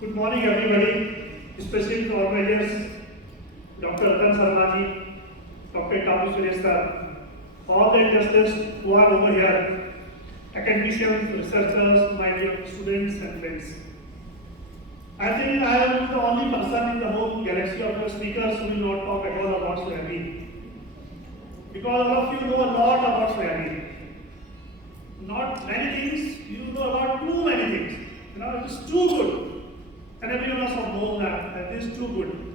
Good morning, everybody, especially to organizers, Dr. Ratan Sarmaji, Dr. Kathmandu Suresh, all the investors who are over here, academicians, researchers, my dear students and friends. I think I am the only person in the whole galaxy of the speakers who will not talk at all about soybean. Because all of you know a lot about soybean. Not many things, you know about too many things. It is too good. And everyone of us know that it is too good.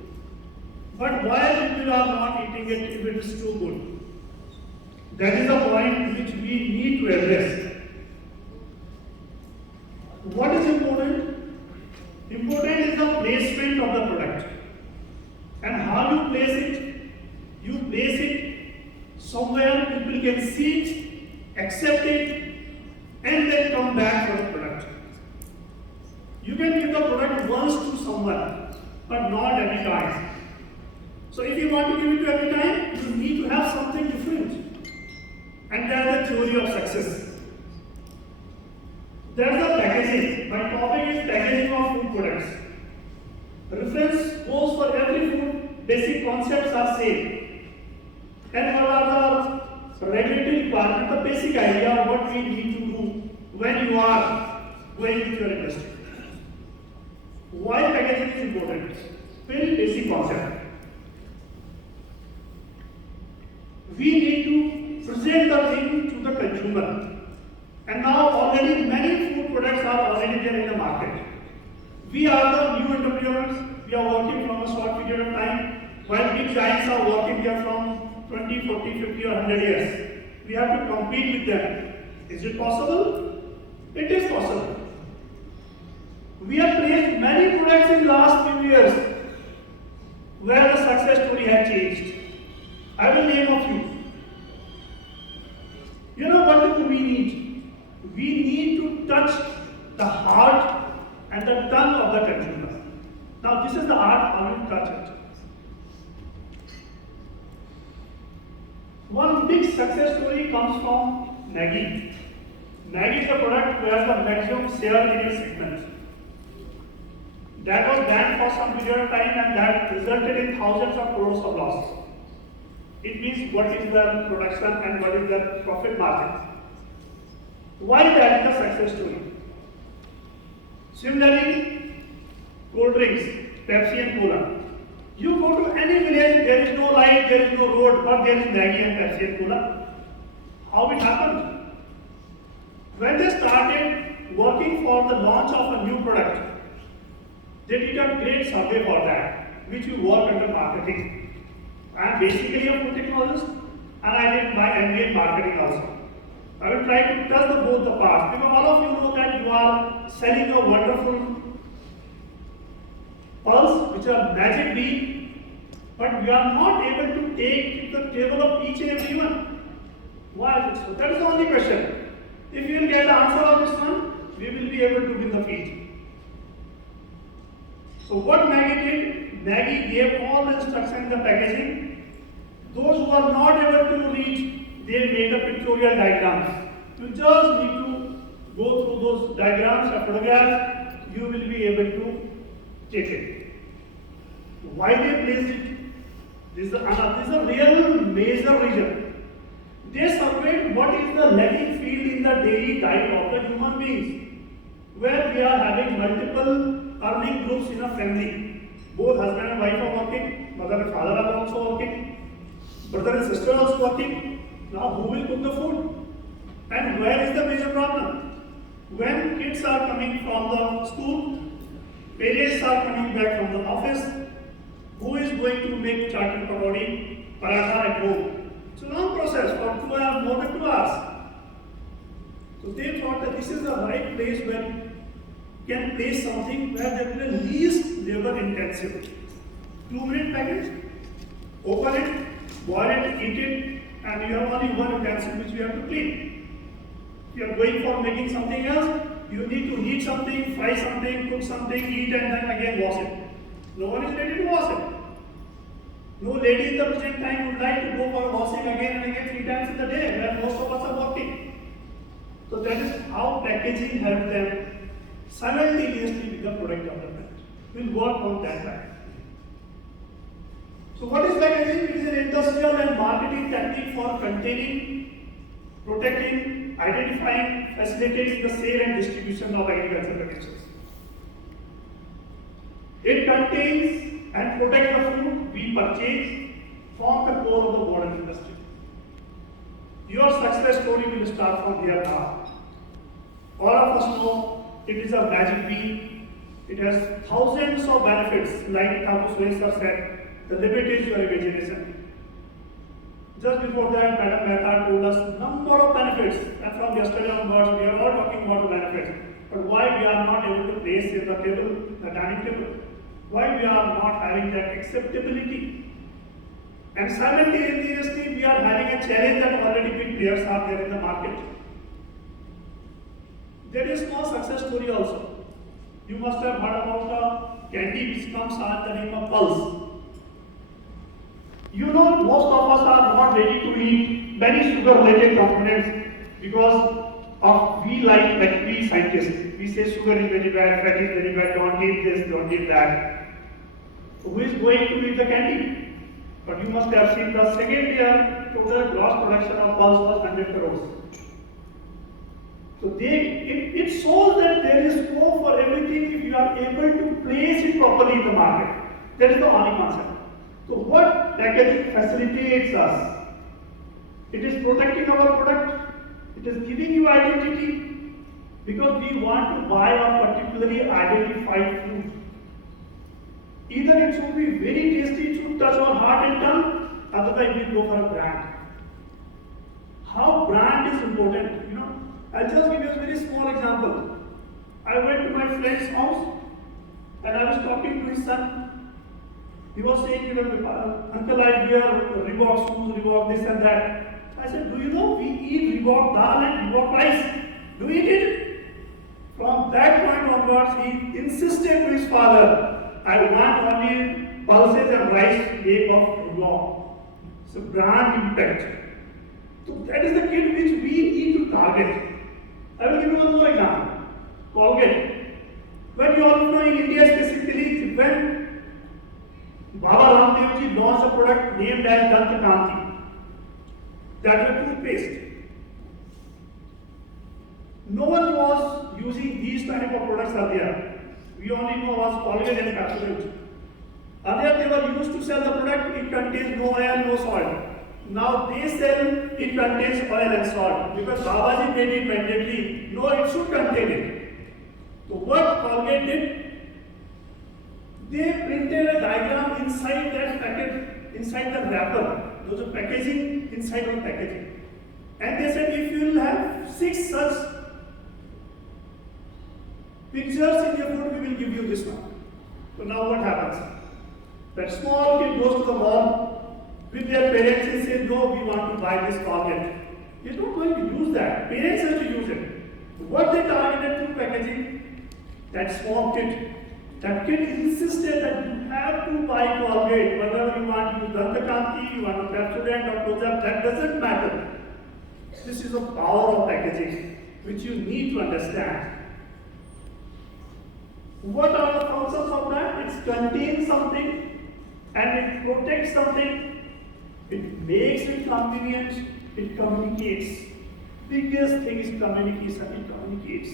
But why people are not eating it if it is too good? That is the point which we need to address. What is important? Important is the placement of the product. And how you place it? You place it somewhere people can see it, accept it, and then come back for the product. You can give the product once to someone, but not every time. So if you want to give it to every time, you need to have something different. And that's the theory of success. There's the packaging. My topic is packaging of food products. Reference goes for every food, basic concepts are same. And what are the regulatory requirements, the basic idea of what we need to do when you are going with your industry. Why packaging is important? Very basic concept. We need to present the thing to the consumer. And now already many food products are already there in the market. We are the new entrepreneurs. We are working from a short period of time, while big giants are working there from 20, 40, 50 or 100 years. We have to compete with them. Is it possible? It is possible. We have placed many products in last few years where the success story has changed. I will name a few. You know what do we need? We need to touch the heart and the tongue of the consumer. Now this is the art, how you touch it. One big success story comes from Maggi. Maggi is a product who has the maximum share in its segment. That was banned for some period of time and that resulted in thousands of crores of loss. It means what is the production and what is the profit margin. Why that is a success story? Similarly, cold drinks, Pepsi and Cola. You go to any village, there is no light, there is no road, but there is Maggi and Pepsi and Cola. How it happened? When they started working for the launch of a new product, they did a great survey for that, which you work under marketing. I am basically a food technologist and I did my MBA in marketing also. I will try to touch both the parts because all of you know that you are selling a wonderful pulse, which are magic bean, but we are not able to take to the table of each and every one. Why is it so? That is the only question. If you will get the answer of this one, we will be able to win the field. So what Maggi did, Maggi gave all the instructions in the packaging. Those who are not able to reach, they made a pictorial diagrams. You just need to go through those diagrams or photographs, you will be able to take it. Why they placed it? This is a real major reason. They surveyed what is the lacking field in the daily diet of the human beings, where we are having multiple earning groups in a family. Both husband and wife are working, mother and father are also working, brother and sister are also working. Now who will cook the food? And where is the major problem? When kids are coming from the school, parents are coming back from the office, who is going to make chaat pakodi, paratha at home? It's a long process for 2 hours, more than 2 hours. So they thought that this is the right place where you can place something where they will be least labor intensive. 2-minute package, open it, boil it, eat it, and you have only one utensil which you have to clean. If you are going for making something else, you need to heat something, fry something, cook something, eat and then again wash it. No one is ready to wash it. No lady in the present time would like to go for washing again and again 3 times in the day, where most of us are working. So that is how packaging helps them simultaneously with the product development. will work on that line. So what is packaging? It is an industrial and marketing technique for containing, protecting, identifying, facilitating the sale and distribution of agricultural packages. It contains and protects the food we purchase from the core of the modern industry. Your success story will start from here now. All of us know it is a magic bean. It has thousands of benefits, like Thakur Suresh said. The limit is your imagination. Just before that, Madam Mehta told us number of benefits, and from yesterday onwards, we are all talking about the benefits. But why we are not able to place in the table, the dining table? Why we are not having that acceptability? And simultaneously, we are having a challenge that already big players are there in the market. There is no success story also. You must have heard about the candy which comes under the name of Pulse. You know, most of us are not ready to eat many sugar-related components because of we scientists. We say sugar is very bad, fat is very bad, don't eat this, don't eat that. So who is going to eat the candy? But you must have seen the second year total gross production of Pulse was 100 crores. So it shows that there is scope for everything if you are able to place it properly in the market. That is the only concept. So what packaging facilitates us? It is protecting our product. It is giving you identity because we want to buy a particularly identified food. Either it should be very tasty, it should touch our heart and tongue, otherwise we go for a brand. How brand is important, you know. I'll just give you a very small example. I went to my friend's house and I was talking to his son. He was saying, you know, Uncle, I wear Reebok shoes, Reebok this and that. I said, do you know we eat Reebok dal and Reebok rice? Do you eat it? From that point onwards, he insisted to his father, I want only pulses and rice made of Reebok. So brand impact. So that is the kid which we need to target. I will give you one more example. Colgate. When you all know in India specifically, when Baba Ramdev ji launched a product named as Kathmandu, that was toothpaste. No one was using these type of products earlier. We only know was Colgate and Kathmandu. Earlier they were used to sell the product, it contains no oil, no salt. Now they sell it contains oil and salt because Babaji made it mandatory. No, it should contain it. So what Colgate did? They printed a diagram inside that packet, inside the wrapper. Those are packaging inside of packaging. And they said if you will have 6 such pictures in your food, we will give you this one. So now what happens? That small kid goes to the mall with their parents and says, no, we want to buy this Colgate. He's not going to use that. Parents have to use it. What they targeted through packaging? That small kid. That kid insisted that you have to buy Colgate, whether you want to use Dantakanti, you want to Pepsodent or Kozap, that doesn't matter. This is the power of packaging, which you need to understand. What are the functions of that? It contains something and it protects something. It makes it convenient, it communicates. Biggest thing is communication, it communicates.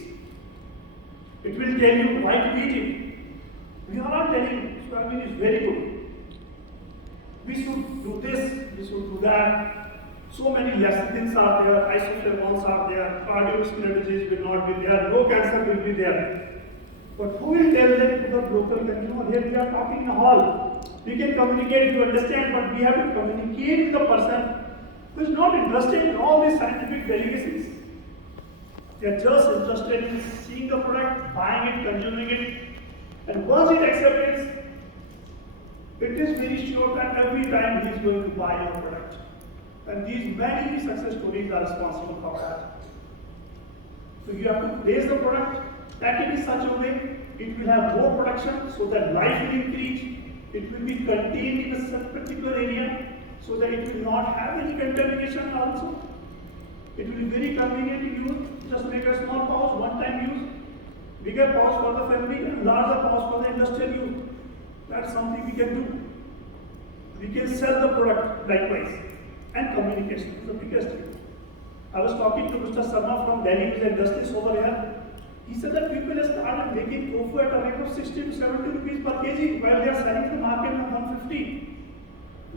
It will tell you why to eat it. We are not telling you, soybean is very good. We should do this, we should do that. So many lecithins are there, isoflavones are there, cardiovascular disease will not be there, no cancer will be there. But who will tell them to the local consumer? Here we are talking in a hall. We can communicate, you understand, but we have to communicate with the person who is not interested in all these scientific delicacies. They are just interested in seeing the product, buying it, consuming it. And once it accepts, it is very sure that every time he is going to buy your product. And these many success stories are responsible for that. So you have to place the product, pack it in such a way, it will have more production so that life will increase. It will be contained in a particular area so that it will not have any contamination also. It will be very convenient to use. Just make a small pouch, one time use. Bigger pouch for the family and larger pouch for the industrial use. That's something we can do. We can sell the product likewise. And communication is the biggest thing. I was talking to Mr. Sarma from Delhi, who's an industrialist over here. He said that people have started making tofu at a rate of 60 to 70 rupees per kg while they are selling to the market at 150.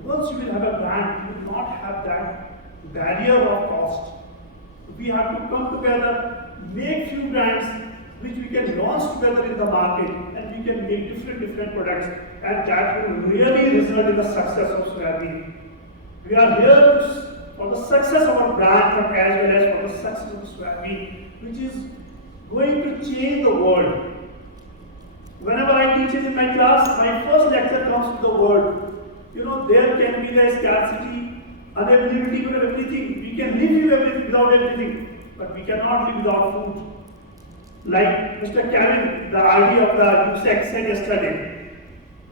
Once you will have a brand, you will not have that barrier of cost. We have to come together, make few brands which we can launch together in the market, and we can make different products, and that will really result in the success of soybean. We are here for the success of our brand, but as well as for the success of soybean, which is going to change the world. Whenever I teach it in my class, my first lecture comes to the word. There can be the scarcity, unavailability of everything. We can live without everything, but we cannot live without food. Like Mr. Kevin, the RD of the USSEC said yesterday.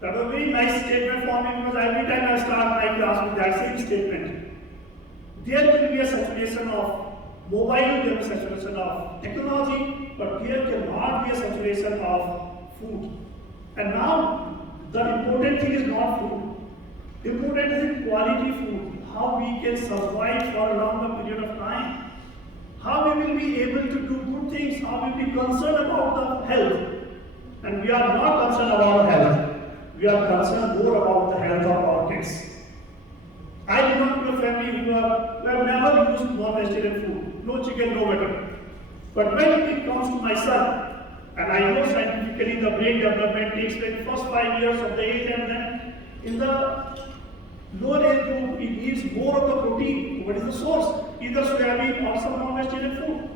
That was a very nice statement for me because every time I start my class with that same statement. There will be a saturation of mobile, there will be a saturation of technology, but there cannot be a saturation of food. And now, the important thing is not food. Important is quality food, how we can survive for a longer period of time. How we will be able to do good things, how we will be concerned about the health. And we are not concerned about health. We are concerned more about the health of our kids. I belong to a family who have never used non-vegetarian food. No chicken, no mutton. But when it comes to my son, and I know scientifically the brain development takes place in the first 5 years of the age, and then in the lower age group, it needs more of the protein. What is the source? Either soybean or some non-vegetarian food.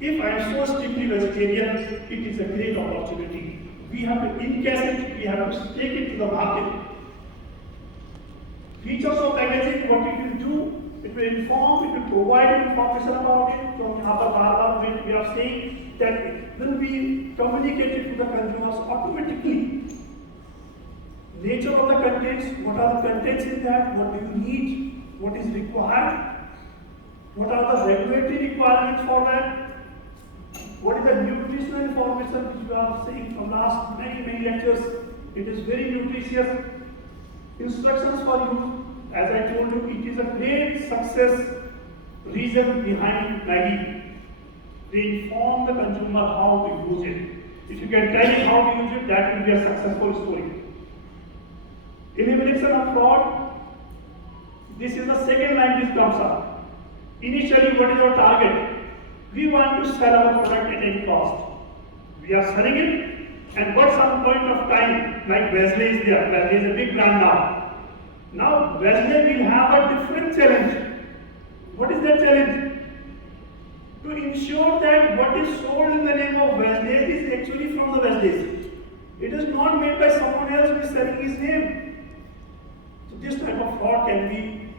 If I am so strictly vegetarian, it is a great opportunity. We have to encash it, we have to take it to the market. Features of packaging, what it will do, it will inform, it will provide information about it. So we are saying that it will be communicated to the consumers automatically. Nature of the contents, what are the contents in that, what do you need, what is required, what are the regulatory requirements for that, what is the nutritional information which we are saying from last many lectures. It is very nutritious. Instructions for use, as I told you, it is a great success reason behind Maggie. They inform the consumer how to use it. If you can tell him how to use it, that will be a successful story. Elimination of fraud. This is the second line which comes up. Initially, what is our target? We want to sell our product at any cost. We are selling it, and at some point of time, like Wesley is there. Wesley is a big brand now. Now, Wesley will have a different challenge. What is that challenge? To ensure that what is sold in the name of Wesley is actually from the Wesleys. It is not made by someone else who is selling his name. So this type of fraud can be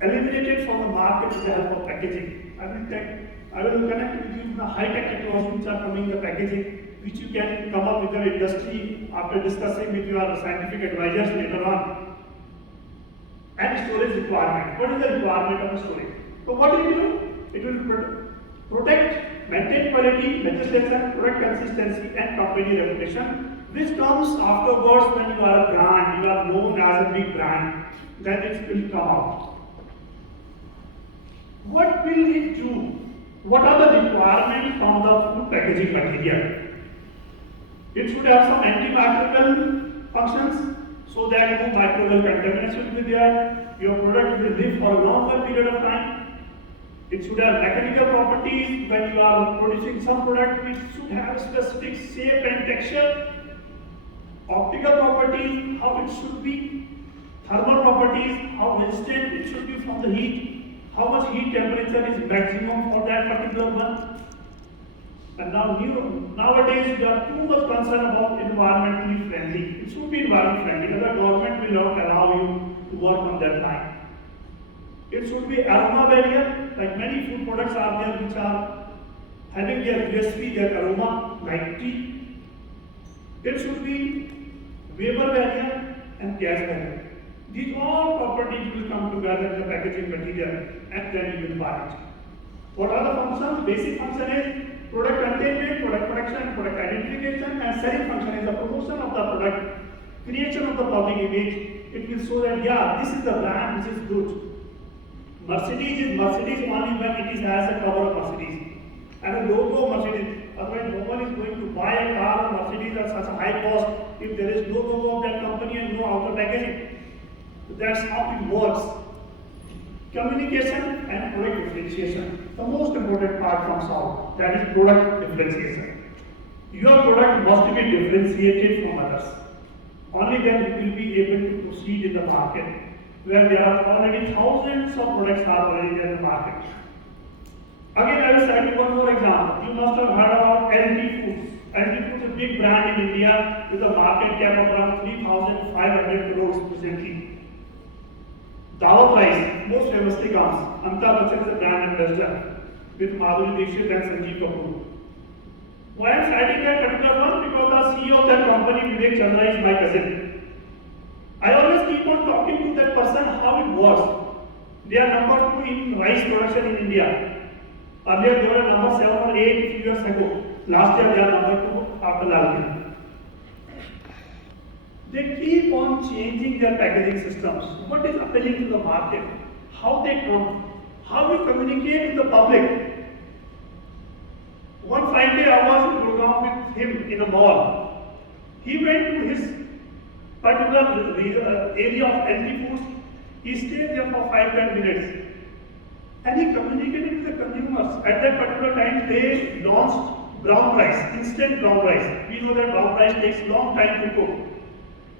eliminated from the market with the help of packaging. I will connect with you the high-tech technology which are coming in the packaging, which you can come up with your industry after discussing with your scientific advisors later on. And storage requirement. What is the requirement of the storage? So what it will do? It will protect, maintain quality, legislation, product consistency, and company reputation, which comes afterwards when you are a brand, you are known as a big brand, then it will come out. What will it do? What are the requirements from the food packaging material? It should have some antibacterial functions so that no microbial contaminants will be there. Your product will live for a longer period of time. It should have mechanical properties when you are producing some product which should have specific shape and texture. Optical properties, how it should be. Thermal properties, how resistant it should be from the heat. How much heat temperature is maximum for that particular one. And nowadays we are too much concerned about environmentally friendly. It should be environment friendly, because the government will not allow you to work on that line. It should be aroma barrier, like many food products are there which are having their USP, their aroma, like tea. It should be vapor barrier and gas barrier. These all properties will come together in the packaging material, and then you will buy it. What are the functions? Basic function is product containment, product production, product identification, and selling function is the promotion of the product, creation of the public image. It will show that yeah, this is the brand which is good. Mercedes is Mercedes only when it is has a cover of Mercedes and a logo of Mercedes. Otherwise, no one is going to buy a car of Mercedes at such a high cost if there is no logo of that company and no outer packaging. So that's how it works. Communication and product differentiation. The most important part comes out, that is product differentiation. Your product must be differentiated from others. Only then you will be able to proceed in the market, where there are already thousands of products are already there in the market. Again, I will cite one more example. You must have heard about LT Foods. LT Foods is a big brand in India with a market cap of around 3,500 crores presently. Dawat rice, most famously comes. Amitabh Bachchan is a brand ambassador with Madhuri Dixit and Sanjeev Kapoor. Why I am citing that particular one? Because the CEO of that company, Vivek Chandra, is my cousin. I always keep on talking to that person how it works. They are number 2 in rice production in India. Earlier they were number 7 or 8 a few years ago. Last year they are number 2 after Lalgir. They keep on changing their packaging systems. What is appealing to the market? How they come? How we communicate with the public? One Friday I was in Gurgaon with him in a mall. He went to his particular area of LT Foods. He stayed there for 5-10 minutes. And he communicated with the consumers. At that particular time, they launched brown rice, instant brown rice. We know that brown rice takes long time to cook.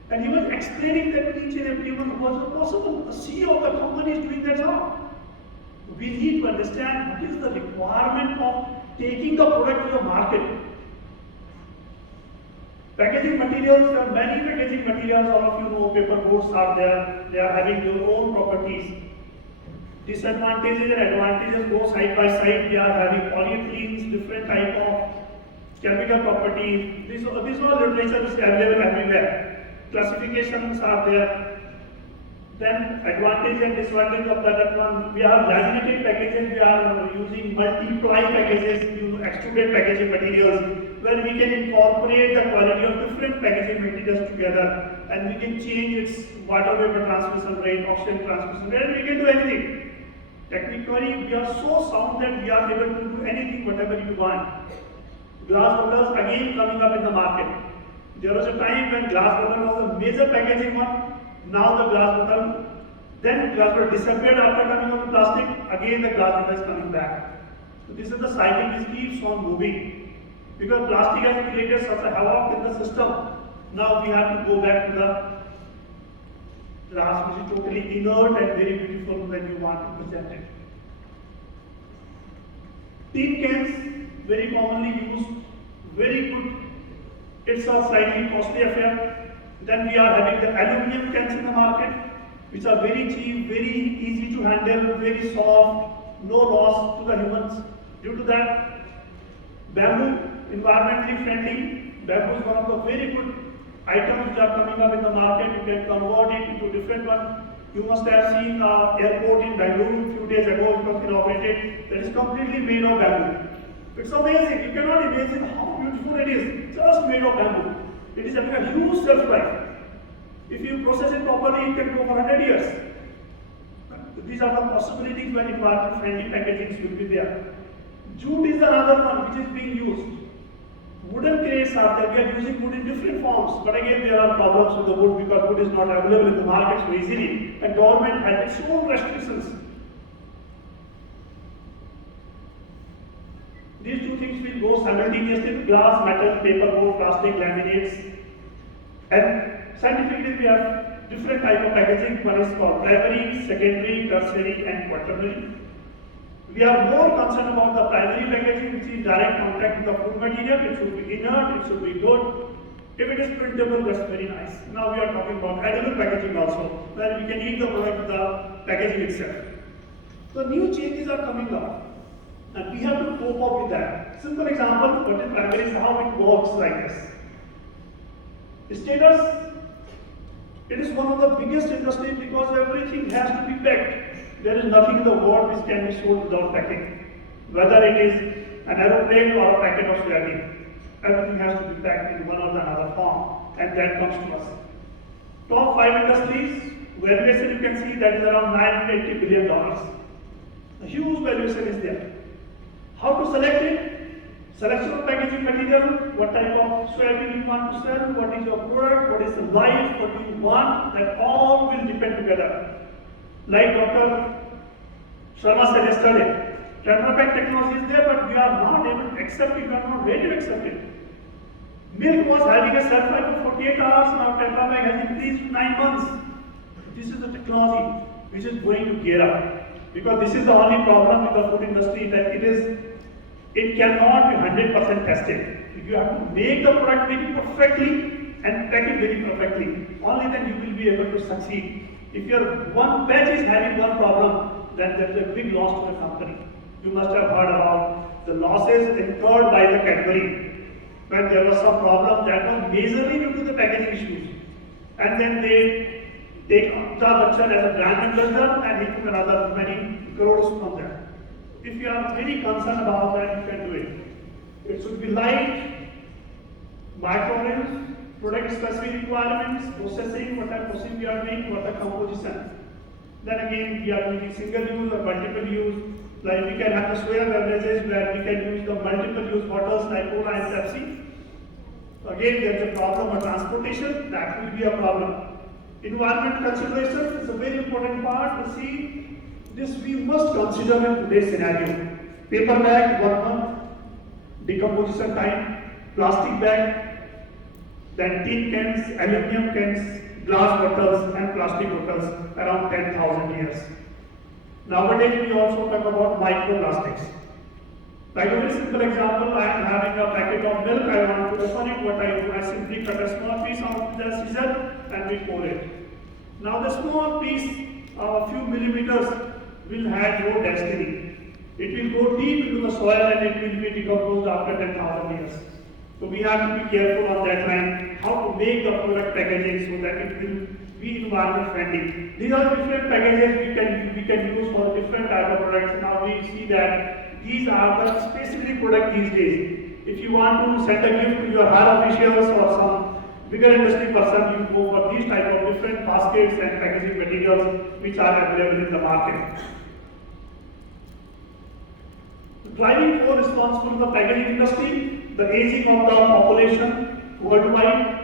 And he was explaining that to each and everyone was it possible. The CEO of the company is doing that job. We need to understand what is the requirement of taking the product to the market. Packaging materials, there are many packaging materials, all of you know, paper boards are there, they are having their own properties. Disadvantages and advantages go side by side. We are having polyethylenes, different type of chemical properties. This all literature is available everywhere. Classifications are there. Then advantage and disadvantage of that one. We have laminated packages, we are using multi-ply packages, extruded packaging materials, where we can incorporate the quality of different packaging materials together, and we can change its water vapor transmission rate, oxygen transmission rate, and we can do anything. Technically, we are so sound that we are able to do anything, whatever you want. Glass bottles again coming up in the market. There was a time when glass bottle was a major packaging one. Now the glass bottle, then glass bottle disappeared after coming out of plastic. Again the glass bottle is coming back. So this is the cycle which keeps on moving. Because plastic has created such a havoc in the system. Now we have to go back to the glass which is totally inert and very beautiful when you want to present it. Tin cans, very commonly used, very good. It's a slightly costly affair. Then we are having the aluminum cans in the market, which are very cheap, very easy to handle, very soft, no loss to the humans. Due to that, bamboo, environmentally friendly. Bamboo is one of the very good items which are coming up in the market. You can convert it into different one. You must have seen the airport in Bangalore a few days ago, it was inaugurated. That is completely made of bamboo. It's amazing. You cannot imagine how beautiful it is. Just made of bamboo. It is having a huge shelf life. If you process it properly, it can go for 100 years. These are the possibilities when environment friendly packaging will be there. Jute is another one which is being used. Wooden crates are there. We are using wood in different forms, but again there are problems with the wood because wood is not available in the market so easily, and government has its own restrictions. These two things will go simultaneously: glass, metal, paper, board, plastic, laminates. And scientifically, we have different type of packaging. One is called primary, secondary, tertiary, and quaternary. We are more concerned about the primary packaging, which is in direct contact with the food material. It should be inert, it should be good. If it is printable, that's very nice. Now we are talking about edible packaging also, where we can eat the product with the packaging itself. So new changes are coming up. And we have to cope up with that. Simple example, what is primary is how it works like this. Status, it is one of the biggest industries because everything has to be packed. There is nothing in the world which can be sold without packing. Whether it is an aeroplane or a packet of soybean. Everything has to be packed in one or the another form, and that comes to us. Top 5 industries, valuation you can see that is around $980 billion. A huge valuation is there. How to select it? Selection of packaging material, what type of soybean you want to sell, what is your product, what is the life, what do you want, that all will depend together. Like Dr. Sharma said yesterday, Tetra Pak technology is there, but we are not able to accept it, we are not ready to accept it. Milk was having a shelf life of 48 hours, now Tetra Pak has increased to 9 months. This is the technology which is going to gear up. Because this is the only problem with the food industry, that it cannot be 100% tested. You have to make the product very perfectly and pack it very perfectly. Only then you will be able to succeed. If your one batch is having one problem, then there is a big loss to the company. You must have heard about the losses incurred by the Cadbury when there was some problem that was majorly due to the packaging issues. And then they take Amitabh Bachchan as a brand ambassador and he took another many crores from that. If you are very concerned about that, you can do it. It should be light, microorganisms, product specific requirements, processing, what type of processing we are doing, what the composition. Then again, we are doing single use or multiple use. Like we can have the soya beverages where we can use the multiple use bottles like Cola and Pepsi. So again, there is a problem of transportation, that will be a problem. Environment consideration is a very important part to see. This we must consider in today's scenario. Paper bag, 1 month, decomposition time, plastic bag, then tin cans, aluminum cans, glass bottles and plastic bottles around 10,000 years. Nowadays we also talk about microplastics. Like a very simple example, I am having a packet of milk, I want to open it, what I do, I simply cut a small piece out with the scissor and we pour it. Now the small piece, a few millimeters, will have no destiny. It will go deep into the soil and it will be decomposed after 10,000 years. So we have to be careful on that line, how to make the product packaging so that it will be environment friendly. These are different packages we can use for different type of products. Now we see that these are the specific product these days. If you want to send a gift to your higher officials or some bigger industry person, you go for these type of different baskets and packaging materials which are available in the market. The driving force responsible for the packaging industry, the aging of the population worldwide.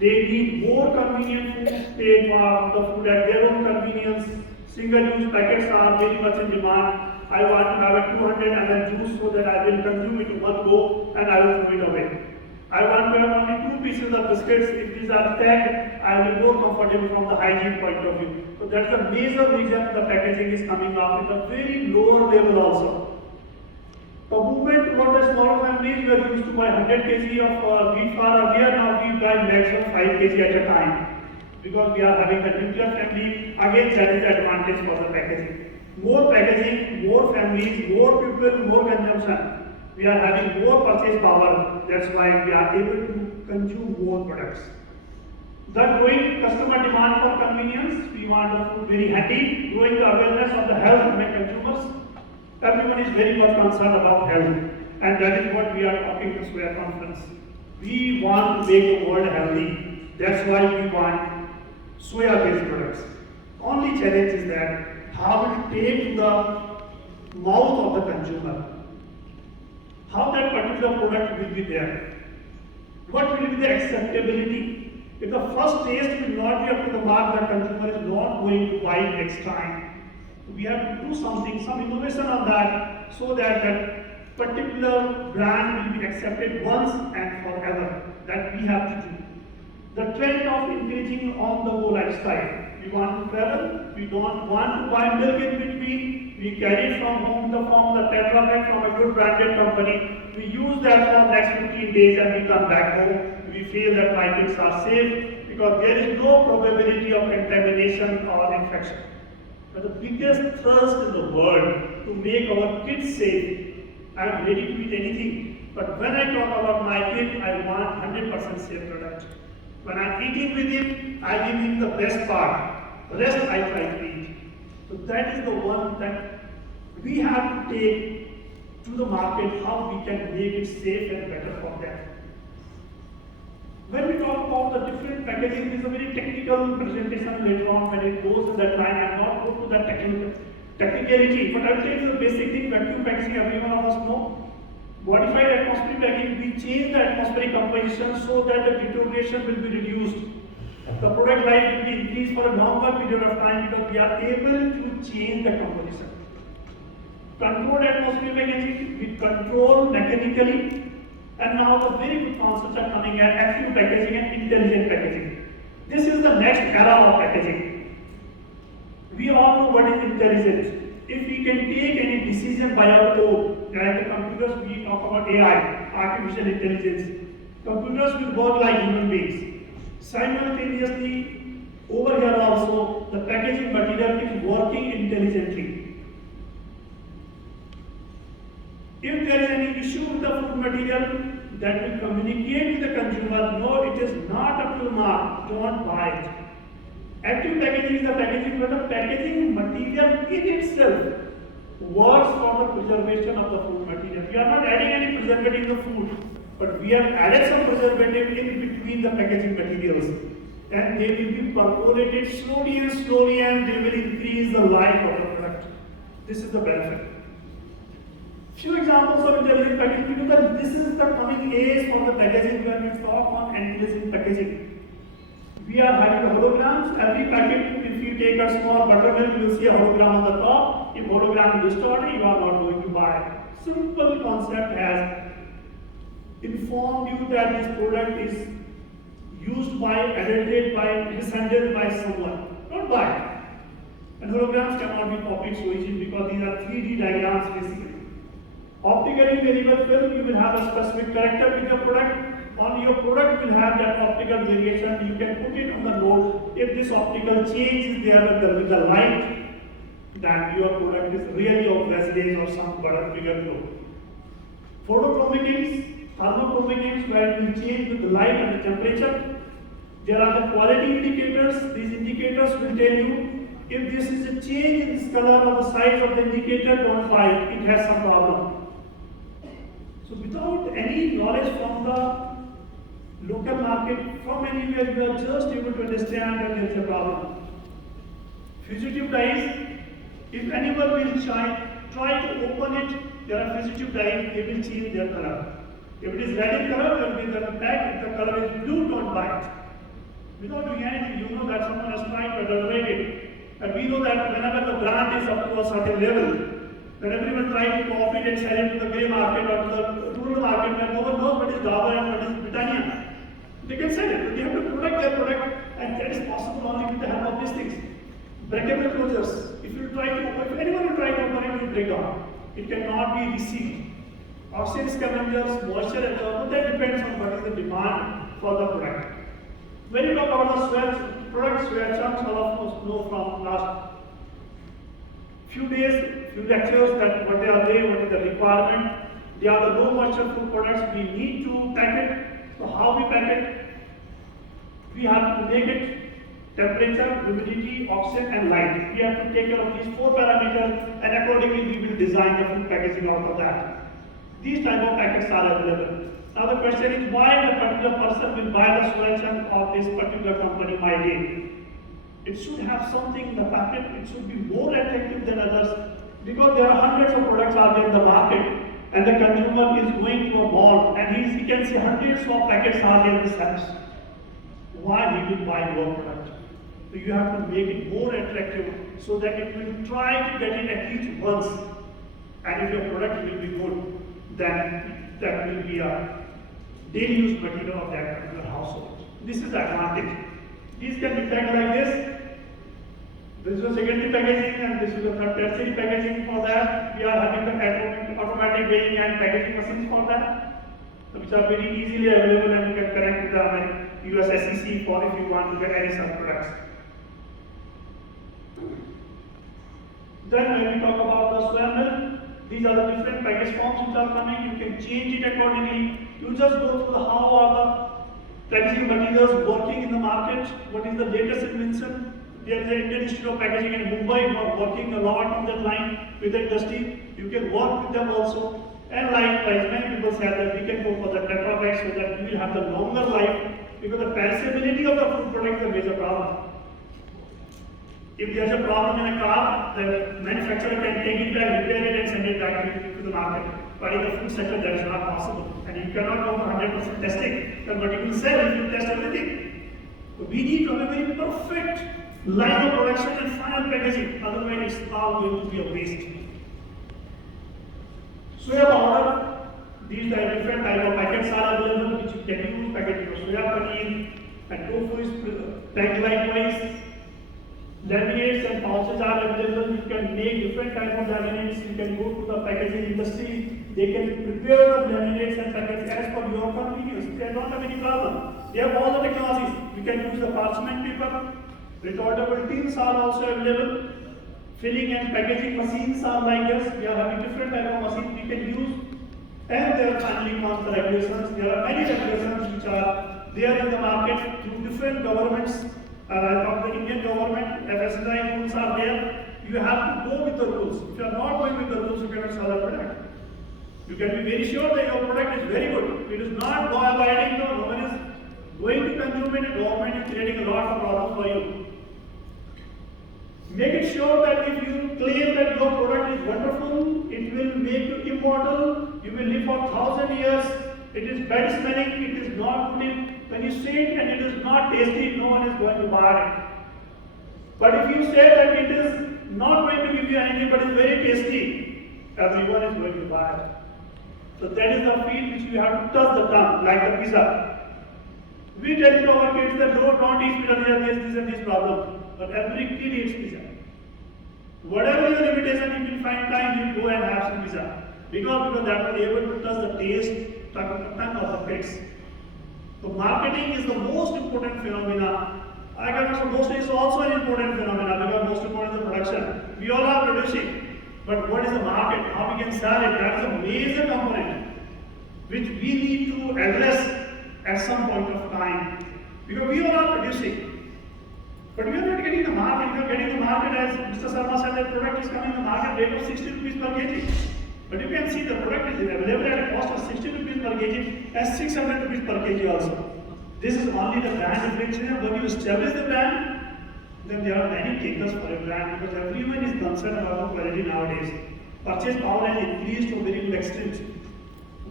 They need more convenient food, they want the food at their own convenience. Single-use packets are very much in demand. I want to have a 200 ml juice so that I will consume it in one go and I will throw it away. I want to have only 2 pieces of biscuits. If these are tagged, I will be more comfortable from the hygiene point of view. So that's the major reason the packaging is coming up at a very lower level also. The movement toward the smaller families, we are used to buy 100 kg of wheat flour earlier, now we buy maximum 5 kg at a time. Because we are having the nuclear family, again that is the advantage for the packaging. More packaging, more families, more people, more consumption. We are having more purchase power, that's why we are able to consume more products. The growing customer demand for convenience, we want the food very handy, growing the awareness of the health among consumers. Everyone is very much concerned about health, and that is what we are talking to SWARE conference. We want to make the world healthy, that's why we want soya-based products. Only challenge is that how it take the mouth of the consumer. How that particular product will be there. What will be the acceptability? If the first taste will not be up to the mark, the consumer is not going to buy it next time. We have to do something, some innovation on that, so that that particular brand will be accepted once and forever. That we have to do. The trend of engaging on the go lifestyle. We want to travel, we don't want to buy milk in between, we carry it from home in the form of the Tetra Pak from a good branded company. We use that for next 15 days and we come back home. We feel that my kids are safe because there is no probability of contamination or infection. But the biggest thirst in the world to make our kids safe. I am ready to eat anything, but when I talk about my kid, I want 100% safe product. When I'm eating with him, I give him the best part. The rest I try to eat. So that is the one that we have to take to the market how we can make it safe and better for them. When we talk about the different packaging, this is a very technical presentation later on when it goes in that line. I am not going to the technicality, but I will tell you the basic thing. Vacuum packaging, every one of us know. Modified atmospheric packaging, we change the atmospheric composition so that the deterioration will be reduced. The product life will be increased for a longer period of time because we are able to change the composition. Controlled atmospheric packaging, we control mechanically. And now the very good concepts are coming at active packaging and intelligent packaging. This is the next era of packaging. We all know what is intelligent. If we can take any decision by our own, like the computers, we talk about AI, artificial intelligence. Computers will work like human beings. Simultaneously, over here also, the packaging material is working intelligently. If there is any issue with the food material, that will communicate with the consumer, no, it is not up to the mark, don't buy it. Active packaging is the packaging where the packaging material in itself works for the preservation of the food material. We are not adding any preservative in the food, but we have added some preservative in between the packaging materials. And they will be percolated slowly, and they will increase the life of the product. This is the benefit. Few examples of intelligent packaging, because this is the coming age for the packaging when we talk on intelligent packaging. We are having the holograms. Every packet, if you take a small buttermilk, you will see a hologram on the top. If hologram is distorted, you are not going to buy. Simple concept has informed you that this product is used by, adulterated by, mishandled by someone. Don't buy it. And holograms cannot be copied so easily because these are 3D diagrams basically. Optically variable film, you will have a specific character with your product. On your product will have that optical variation. You can put it on the node. If this optical change is there with the light, then your product is really of resonance or some bigger glow. Photochromic inks, thermochromic inks, where it will change with the light and the temperature. There are the quality indicators. These indicators will tell you if this is a change in this color or the size of the indicator, don't buy it. It has some problem. So without any knowledge from the local market, from anywhere, you are just able to understand that there is a problem. Fugitive dyes, if anyone will try to open it, there are fugitive dyes, they will change their color. If it is red in color, there will be the black. If the color is blue, don't buy it. Without doing anything, you know that someone has tried to adulterate it. And we know that whenever the brand is up to a certain level, when everyone tries to copy it and sell it to the grey market or to the rural market where no one knows what is Dabur and what is Britannia, they can sell it. But they have to protect their product, and that is possible only with the help of these things. Breakable closures. If anyone will try to open it, it will break down. It cannot be received. Oxygen scavengers, moisture absorbers, that depends on what is the demand for the product. When you talk about the product sweat chunks, all of us know from last few days, few lectures that what they are there, what is the requirement. They are the low moisture food products. We need to pack it. So how we pack it? We have to make it temperature, humidity, oxygen and light. We have to take care of these 4 parameters, and accordingly we will design the food packaging out of that. These type of packets are available. Now the question is why the particular person will buy the soil chunk of this particular company my day. It should have something in the packet, it should be more attractive than others, because there are hundreds of products out there in the market, and the consumer is going to a mall and he can see hundreds of packets are there in the shelves. Why he will buy your product? So you have to make it more attractive so that it will try to get it at least once. And if your product will be good, then that will be a daily use material of that particular household. This is the advantage. These can be packed like this. This is a secondary packaging and this is a tertiary packaging for that. We are having the automatic weighing and packaging machines for that, which are very easily available, and you can connect with the USSEC for if you want to get any such products. Then when we talk about the swell mill, these are the different package forms which are coming. You can change it accordingly. You just go through how are the packaging materials working in the market, what is the latest invention. There is an Indian Institute of Packaging in Mumbai who are working a lot on that line with the industry. You can work with them also. And likewise, many people say that we can go for the Tetra Pak so that we will have the longer life, because the perishability of the food product is a major problem. If there is a problem in a car, the manufacturer can take it back, repair it, and send it back to the market. But in the food sector, that is not possible. And you cannot go for 100% testing. Because what you will sell, you will test everything. So we need to have a very perfect line of production and final packaging. Otherwise, it's all going to be a waste. So you have ordered these different type of packets are available which you can use. Packet for soya paneer and tofu is packed likewise. Laminates and pouches are available. You can make different type of laminates. You can go to the packaging industry. They can prepare the laminates and packets as per your convenience. They don't have any problem. They have all the technologies. We can use the parchment paper. Retortable tins are also available. Filling and packaging machines are like this. We are having different type of machines we can use. And there finally comes the regulations. There are many regulations which are there in the market through different governments. From the Indian government, FSSAI rules are there. You have to go with the rules. If you are not going with the rules, you cannot sell a product. You can be very sure that your product is very good. It is not law abiding, no one is going to consume it, and government is creating a lot of problems for you. Make it sure that if you claim that your product is wonderful, it will make you immortal, you will live for 1,000 years, it is bad smelling, it is not good in. When you say it and it is not tasty, no one is going to buy it. But if you say that it is not going to give you anything but is very tasty, everyone is going to buy it. So that is the field which you have to touch the tongue, like the pizza. We tell to our kids that no, don't eat pizza, there are this and this problem. But every kid eats pizza. Whatever your limitation, if you find time, you go and have some pizza. Because that will be able to touch the taste, tongue of the kids. So marketing is the most important phenomena. I can also most is also an important phenomena because most important is the production. We all are producing, but what is the market? How we can sell it? That is a major component which we need to address at some point of time. Because we all are producing, but we are not getting the market. We are getting the market as Mr. Sharma said. The product is coming in the market rate of 60 rupees per kg. But you can see the product is available at a cost of 60 rupees per kg and 600 rupees per kg also. This is only the brand differentiation. When you establish the brand, then there are many takers for a brand because everyone is concerned about the quality nowadays. Purchase power has increased to a very good extent.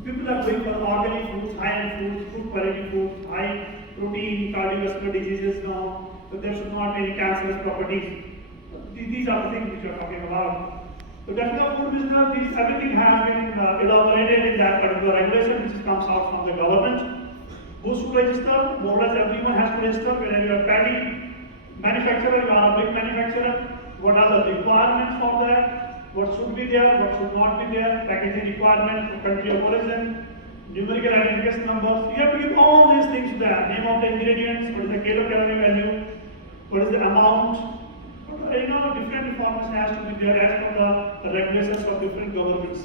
People are going for organic foods, high-end foods, good quality food, high protein, cardiovascular diseases now. So there should not be any cancerous properties. These are the things which we are talking about. So that's the food business, everything has been elaborated in that particular regulation which comes out from the government. Who should register? More or less everyone has to register. Whenever you are paddy manufacturer, you are a big manufacturer. What are the requirements for that? What should be there, what should not be there? Packaging requirements for country of origin, numerical identification numbers. You have to give all these things there. Name of the ingredients, what is the kilocalorie value, what is the amount. Different information has to be there as per the regulations of different governments.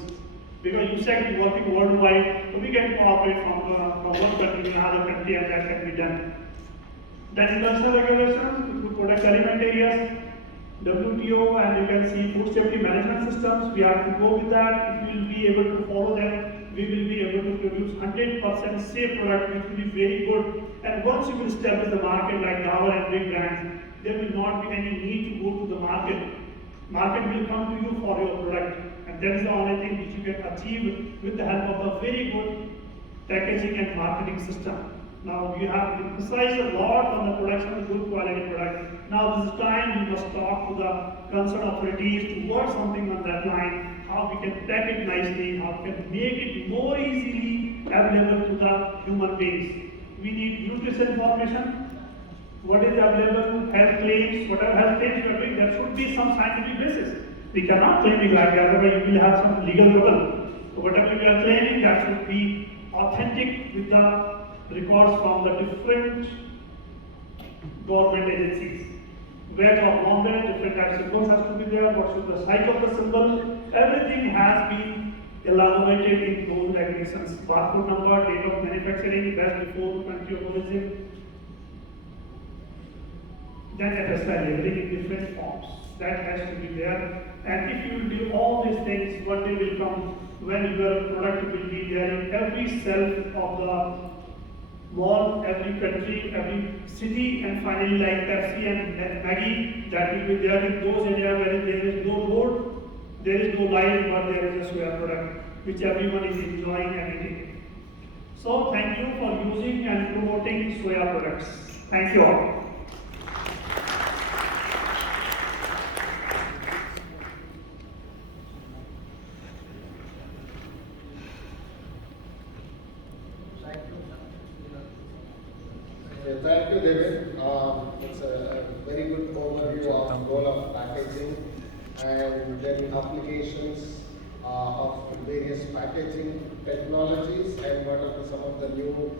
Because USSEC is working worldwide, so we can cooperate from one country to another country, and that can be done. Then international regulations, include product element areas, WTO, and you can see food safety management systems. We have to go with that. If we will be able to follow them, we will be able to produce 100% safe product, which will be very good. And once you will establish the market like Dow and big brands, there will not be any need to go to the market. Market will come to you for your product, and that is the only thing which you can achieve with the help of a very good packaging and marketing system. Now you have to emphasize a lot on the production of good quality product. Now this is time we must talk to the concerned authorities to work something on that line, how we can pack it nicely, how we can make it more easily available to the human beings. We need nutrition information. What is available, health claims, whatever health claims you are doing, there should be some scientific basis. We cannot claim it like that, otherwise you will have some legal trouble. So whatever you are claiming, that should be authentic with the records from the different government agencies. Where of non-veg, different types of symbols has to be there, what should the size of the symbol, everything has been elaborated in those regulations. Barcode number, date of manufacturing, best before, country of origin. Then FSI labeling in different forms. That has to be there. And if you do all these things, what they will come, when your product will be there in every cell of the mall, every country, every city, and finally like Pepsi and Maggie, that will be there in those areas where there is no road, there is no light, but there is a soya product which everyone is enjoying and eating. So thank you for using and promoting soya products. Thank you all. Okay, thank you, David. It's a very good overview of role of packaging and then applications of various packaging technologies and what are some of the new